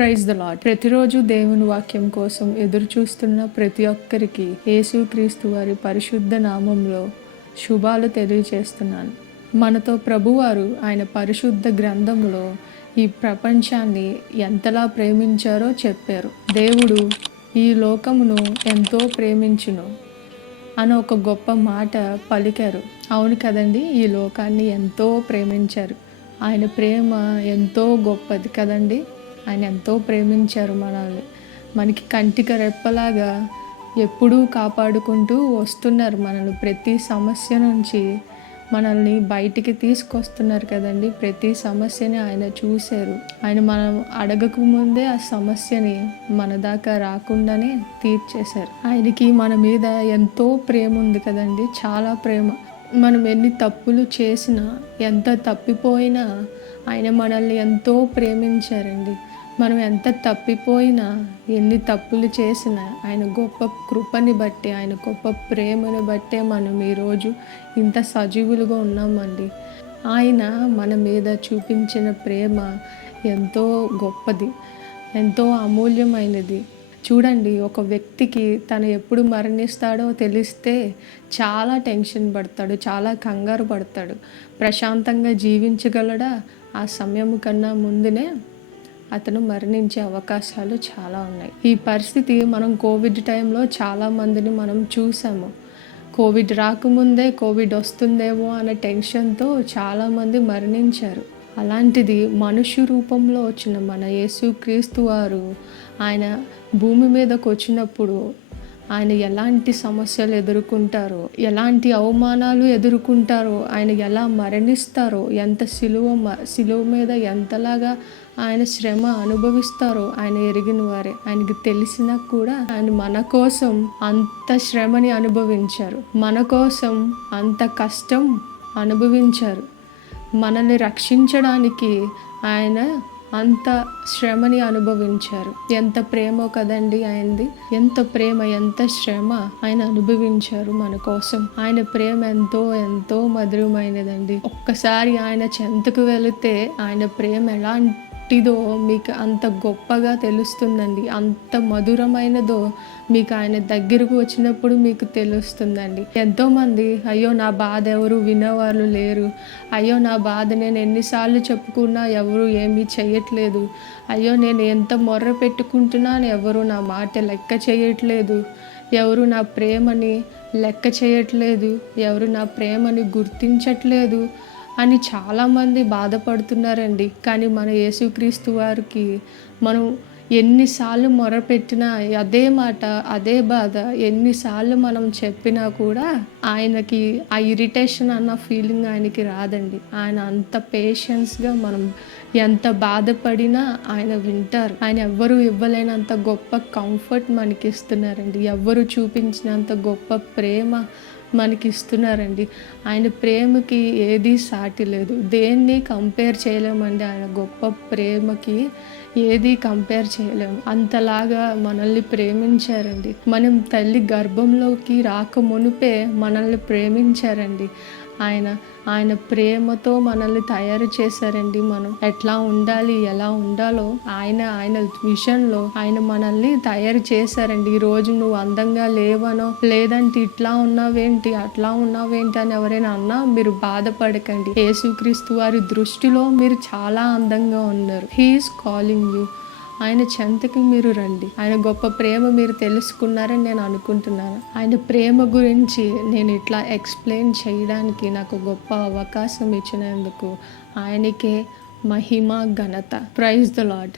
Praise the lord. ప్రతిరోజు దేవుని వాక్యం కోసం ఎదురు చూస్తున్న ప్రతి ఒక్కరికి యేసుక్రీస్తు వారి పరిశుద్ధ నామంలో శుభాలు తెలియజేస్తున్నాను. మనతో ప్రభువారు ఆయన పరిశుద్ధ గ్రంథంలో ఈ ప్రపంచాన్ని ఎంతలా ప్రేమించారో చెప్పారు. దేవుడు ఈ లోకమును ఎంతో ప్రేమించును అని ఒక గొప్ప మాట పలికారు. అవును కదండి, ఈ లోకాన్ని ఎంతో ప్రేమించారు. ఆయన ప్రేమ ఎంతో గొప్పది కదండి. ఆయన ఎంతో ప్రేమించారు మనల్ని. మనకి కంటికి రెప్పలాగా ఎప్పుడూ కాపాడుకుంటూ వస్తున్నారు. మనల్ని ప్రతి సమస్య నుంచి మనల్ని బయటికి తీసుకొస్తున్నారు కదండి. ప్రతి సమస్యని ఆయన చూశారు. ఆయన మనం అడగక ముందే ఆ సమస్యని మన దాకా రాకుండానే తీర్చేశారు. ఆయనకి మన మీద ఎంతో ప్రేమ ఉంది కదండి, చాలా ప్రేమ. మనం ఎన్ని తప్పులు చేసినా, ఎంత తప్పిపోయినా ఆయన మనల్ని ఎంతో ప్రేమించారండి. మనం ఎంత తప్పిపోయినా, ఎన్ని తప్పులు చేసినా ఆయన గొప్ప కృపని బట్టి, ఆయన గొప్ప ప్రేమను బట్టే మనం ఈరోజు ఇంత సజీవులుగా ఉన్నామండి. ఆయన మన మీద చూపించిన ప్రేమ ఎంతో గొప్పది, ఎంతో అమూల్యమైనది. చూడండి, ఒక వ్యక్తికి తను ఎప్పుడు మరణిస్తాడో తెలిస్తే చాలా టెన్షన్ పడతాడు, చాలా కంగారు పడతాడు. ప్రశాంతంగా జీవించగలడా? ఆ సమయం కన్నా ముందునే అతను మరణించే అవకాశాలు చాలా ఉన్నాయి. ఈ పరిస్థితి మనం కోవిడ్ టైంలో చాలామందిని మనం చూసాము. కోవిడ్ రాకముందే కోవిడ్ వస్తుందేమో అనే టెన్షన్తో చాలామంది మరణించారు. అలాంటిది మనుష్య రూపంలో వచ్చిన మన యేసుక్రీస్తు వారు ఆయన భూమి మీదకు వచ్చినప్పుడు ఆయన ఎలాంటి సమస్యలు ఎదుర్కొంటారో, ఎలాంటి అవమానాలు ఎదుర్కొంటారో, ఆయన ఎలా మరణిస్తారో, ఎంత సిలువ మీద ఎంతలాగా ఆయన శ్రమ అనుభవిస్తారో ఆయన ఎరిగిన వారే. ఆయనకి తెలిసినా కూడా ఆయన మన కోసం అంత శ్రమని అనుభవించారు, మన కోసం అంత కష్టం అనుభవించారు. మనల్ని రక్షించడానికి ఆయన అంత శ్రమని అనుభవించారు. ఎంత ప్రేమో కదండి ఆయనది. ఎంత ప్రేమ, ఎంత శ్రమ ఆయన అనుభవించారు మన కోసం. ఆయన ప్రేమ ఎంతో ఎంతో మధురమైనదండి. ఒక్కసారి ఆయన చెంతకు వెళితే ఆయన ప్రేమ ఎలాంటిదో మీకు అంత గొప్పగా తెలుస్తుందండి. అంత మధురమైనదో మీకు ఆయన దగ్గరకు వచ్చినప్పుడు మీకు తెలుస్తుందండి. ఎంతోమంది అయ్యో నా బాధ ఎవరు వినేవాళ్ళు లేరు, అయ్యో నా బాధ నేను ఎన్నిసార్లు చెప్పుకున్నా ఎవరు ఏమీ చేయట్లేదు, అయ్యో నేను ఎంత మొర్ర పెట్టుకుంటున్నాను ఎవరు నా మాట లెక్క చేయట్లేదు, ఎవరు నా ప్రేమని లెక్క చేయట్లేదు, ఎవరు నా ప్రేమని గుర్తించట్లేదు అని చాలామంది బాధపడుతున్నారండి. కానీ మన యేసుక్రీస్తు వారికి మనం ఎన్నిసార్లు మొరపెట్టినా అదే మాట, అదే బాధ ఎన్నిసార్లు మనం చెప్పినా కూడా ఆయనకి ఆ ఇరిటేషన్ అన్న ఫీలింగ్ ఆయనకి రాదండి. ఆయన అంత పేషెన్స్గా మనం ఎంత బాధపడినా ఆయన వింటారు. ఆయన ఎవ్వరూ ఇవ్వలేనంత గొప్ప కంఫర్ట్ మనకి ఇస్తున్నారండి. ఎవ్వరు చూపించినంత గొప్ప ప్రేమ మనకి ఇస్తున్నారండి. ఆయన ప్రేమకి ఏది సాటి లేదు, దేన్ని కంపేర్ చేయలేమండి. ఆయన గొప్ప ప్రేమకి ఏది కంపేర్ చేయలేము. అంతలాగా మనల్ని ప్రేమించారండి. మనం తల్లి గర్భంలోకి రాక మునిపే మనల్ని ప్రేమించారండి. ఆయన ప్రేమతో మనల్ని తయారు చేశారండి. మనం ఎట్లా ఉండాలి, ఎలా ఉండాలో ఆయన విషయంలో ఆయన మనల్ని తయారు చేశారండి. ఈరోజు నువ్వు అందంగా లేవనో, లేదంటే ఇట్లా ఉన్నావేంటి, అట్లా ఉన్నావేంటి అని ఎవరైనా అన్నా మీరు బాధపడకండి. యేసుక్రీస్తు వారి దృష్టిలో మీరు చాలా అందంగా ఉన్నారు. He's calling you. ఆయన చెంతకి మీరు రండి. ఆయన గొప్ప ప్రేమ మీరు తెలుసుకున్నారని నేను అనుకుంటున్నాను. ఆయన ప్రేమ గురించి నేను ఇట్లా ఎక్స్ప్లెయిన్ చేయడానికి నాకు గొప్ప అవకాశం ఇచ్చినందుకు ఆయనకే మహిమ ఘనత. Praise the lord.